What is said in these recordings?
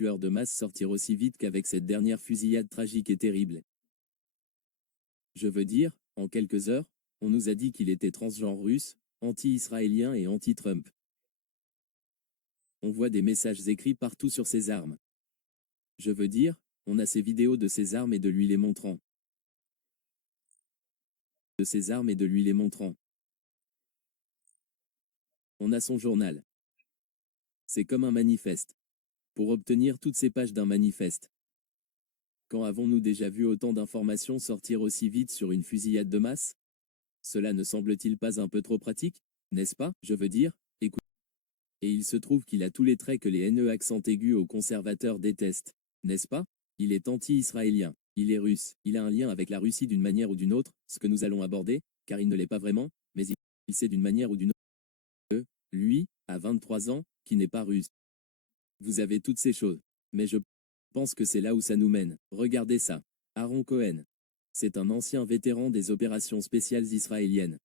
tueur de masse sortir aussi vite qu'avec cette dernière fusillade tragique et terrible. Je veux dire, en quelques heures, on nous a dit qu'il était transgenre russe, anti-israélien et anti-Trump. On voit des messages écrits partout sur ses armes. Je veux dire, on a ces vidéos de ses armes et de lui les montrant. On a son journal. C'est comme un manifeste. Pour obtenir toutes ces pages d'un manifeste. Quand avons-nous déjà vu autant d'informations sortir aussi vite sur une fusillade de masse? Cela ne semble-t-il pas un peu trop pratique, n'est-ce pas? Je veux dire, écoute. Et il se trouve qu'il a tous les traits que les haineux accents aigus aux conservateurs détestent, n'est-ce pas? Il est anti-israélien, il est russe, il a un lien avec la Russie d'une manière ou d'une autre, ce que nous allons aborder, car il ne l'est pas vraiment, mais il sait d'une manière ou d'une autre. Lui, à 23 ans, qui n'est pas russe. Vous avez toutes ces choses. Mais je pense que c'est là où ça nous mène. Regardez ça. Aaron Cohen. C'est un ancien vétéran des opérations spéciales israéliennes.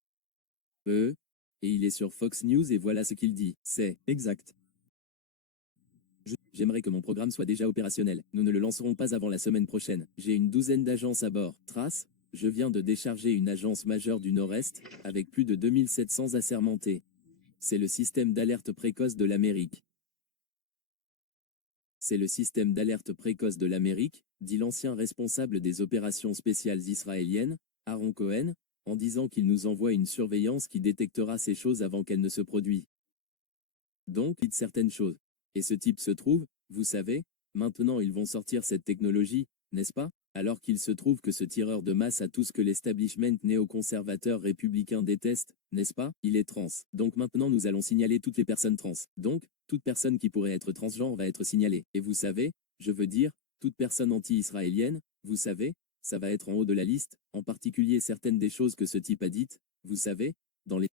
Et il est sur Fox News et voilà ce qu'il dit. C'est exact. J'aimerais que mon programme soit déjà opérationnel. Nous ne le lancerons pas avant la semaine prochaine. J'ai une douzaine d'agences à bord. Trace, je viens de décharger une agence majeure du Nord-Est, avec plus de 2700 assermentés. C'est le système d'alerte précoce de l'Amérique. C'est le système d'alerte précoce de l'Amérique, dit l'ancien responsable des opérations spéciales israéliennes, Aaron Cohen, en disant qu'il nous envoie une surveillance qui détectera ces choses avant qu'elles ne se produisent. Donc, il dit certaines choses. Et ce type se trouve, vous savez, maintenant ils vont sortir cette technologie, n'est-ce pas? Alors qu'il se trouve que ce tireur de masse a tout ce que l'establishment néoconservateur républicain déteste, n'est-ce pas? Il est trans. Donc maintenant nous allons signaler toutes les personnes trans. Donc, toute personne qui pourrait être transgenre va être signalée. Et vous savez, je veux dire, toute personne anti-israélienne, vous savez, ça va être en haut de la liste, en particulier certaines des choses que ce type a dites, vous savez, dans les...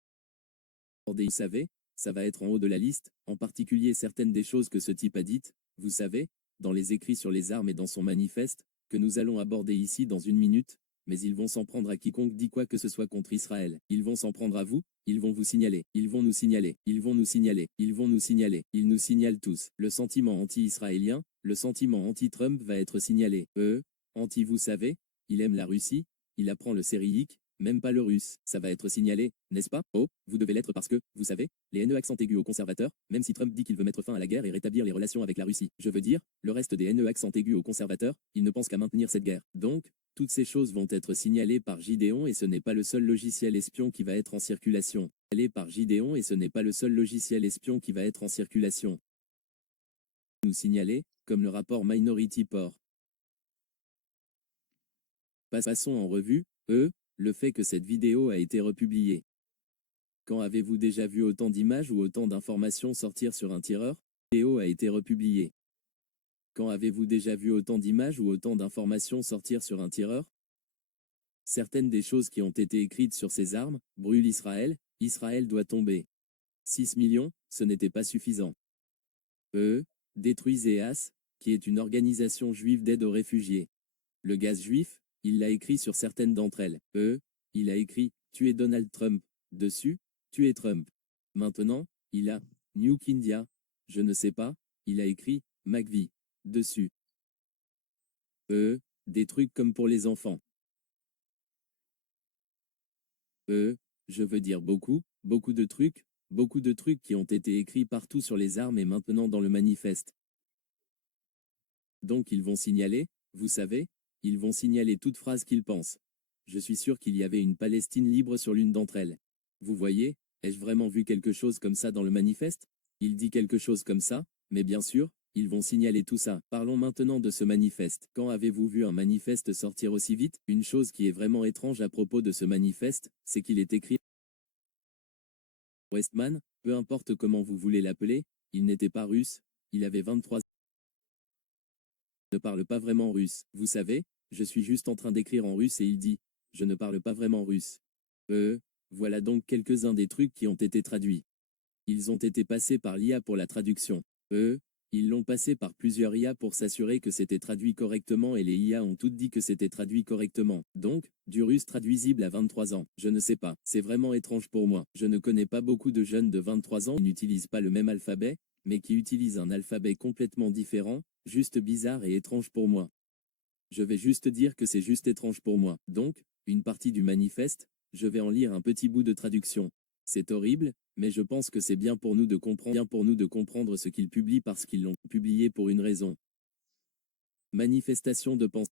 Vous savez, ça va être en haut de la liste, en particulier certaines des choses que ce type a dites, vous savez, dans les écrits sur les armes et dans son manifeste, que nous allons aborder ici dans une minute, mais ils vont s'en prendre à quiconque dit quoi que ce soit contre Israël. Ils vont s'en prendre à vous, ils vont vous signaler, ils vont nous signaler, ils vont nous signaler, ils vont nous signaler, ils nous signalent tous. Le sentiment anti-israélien, le sentiment anti-Trump va être signalé. Anti vous savez, il aime la Russie, il apprend le cyrillique, même pas le russe, ça va être signalé, n'est-ce pas? Oh, vous devez l'être parce que, vous savez, les haineux accents aigus aux conservateurs, même si Trump dit qu'il veut mettre fin à la guerre et rétablir les relations avec la Russie, je veux dire, le reste des haineux accents aigus aux conservateurs, ils ne pensent qu'à maintenir cette guerre. Donc, toutes ces choses vont être signalées par Gideon et ce n'est pas le seul logiciel espion qui va être en circulation. Signalé par Gideon et ce n'est pas le seul logiciel espion qui va être en circulation. Nous signaler, comme le rapport Minority Report. Passons en revue, le fait que cette vidéo a été republiée. Quand avez-vous déjà vu autant d'images ou autant d'informations sortir sur un tireur? La vidéo a été republiée. Quand avez-vous déjà vu autant d'images ou autant d'informations sortir sur un tireur? Certaines des choses qui ont été écrites sur ces armes, brûle Israël, Israël doit tomber. 6 millions, ce n'était pas suffisant. Détruisez EAS, qui est une organisation juive d'aide aux réfugiés. Le gaz juif, il l'a écrit sur certaines d'entre elles. Il a écrit « Tuez Donald Trump » dessus, « Tuez Trump ». Maintenant, il a « Nuke India », je ne sais pas, il a écrit « McVie » dessus. Des trucs comme pour les enfants. Je veux dire beaucoup de trucs qui ont été écrits partout sur les armes et maintenant dans le manifeste. Donc ils vont signaler, vous savez, ils vont signaler toute phrase qu'ils pensent. Je suis sûr qu'il y avait une Palestine libre sur l'une d'entre elles. Vous voyez, ai-je vraiment vu quelque chose comme ça dans le manifeste? Il dit quelque chose comme ça, mais bien sûr, ils vont signaler tout ça. Parlons maintenant de ce manifeste. Quand avez-vous vu un manifeste sortir aussi vite? Une chose qui est vraiment étrange à propos de ce manifeste, c'est qu'il est écrit Westman, peu importe comment vous voulez l'appeler, il n'était pas russe, il avait 23 ans. Ne parle pas vraiment russe. Vous savez, je suis juste en train d'écrire en russe et il dit, je ne parle pas vraiment russe. Voilà donc quelques-uns des trucs qui ont été traduits. Ils ont été passés par l'IA pour la traduction. Ils l'ont passé par plusieurs IA pour s'assurer que c'était traduit correctement et les IA ont toutes dit que c'était traduit correctement. Donc, du russe traduisible à 23 ans. Je ne sais pas, c'est vraiment étrange pour moi. Je ne connais pas beaucoup de jeunes de 23 ans qui n'utilisent pas le même alphabet, mais qui utilise un alphabet complètement différent, juste bizarre et étrange pour moi. Je vais juste dire que c'est juste étrange pour moi. Donc, une partie du manifeste, je vais en lire un petit bout de traduction. C'est horrible, mais je pense que c'est bien pour nous de comprendre ce qu'ils publient parce qu'ils l'ont publié pour une raison. Manifestation de pensée.